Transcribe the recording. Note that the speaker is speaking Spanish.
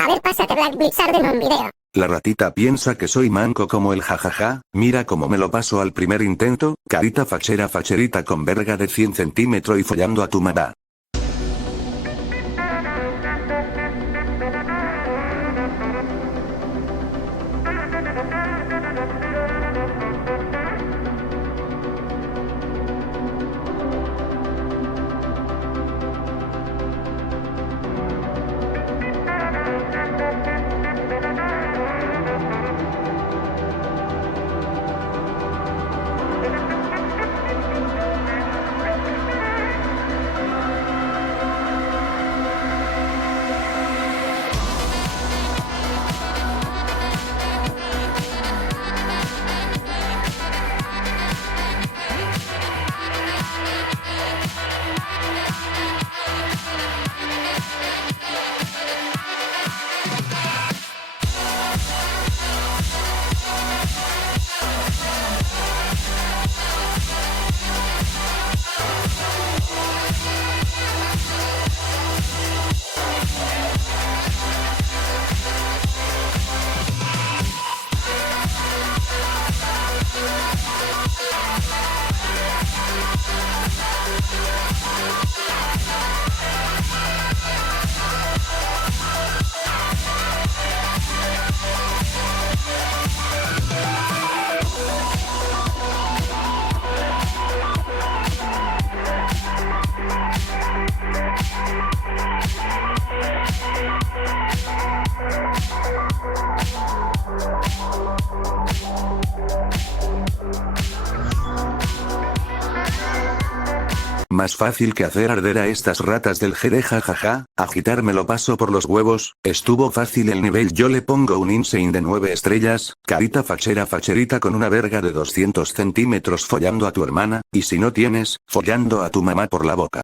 A ver, pásate Black Blizzard en un video. La ratita piensa que soy manco como el jajaja, mira cómo me lo paso al primer intento, carita fachera facherita con verga de 100 centímetros y follando a tu mamá. Más fácil que hacer arder a estas ratas del jere jajaja, agitarme lo paso por los huevos, estuvo fácil el nivel yo le pongo un insane de 9 estrellas, carita fachera facherita con una verga de 200 centímetros follando a tu hermana, y si no tienes, follando a tu mamá por la boca.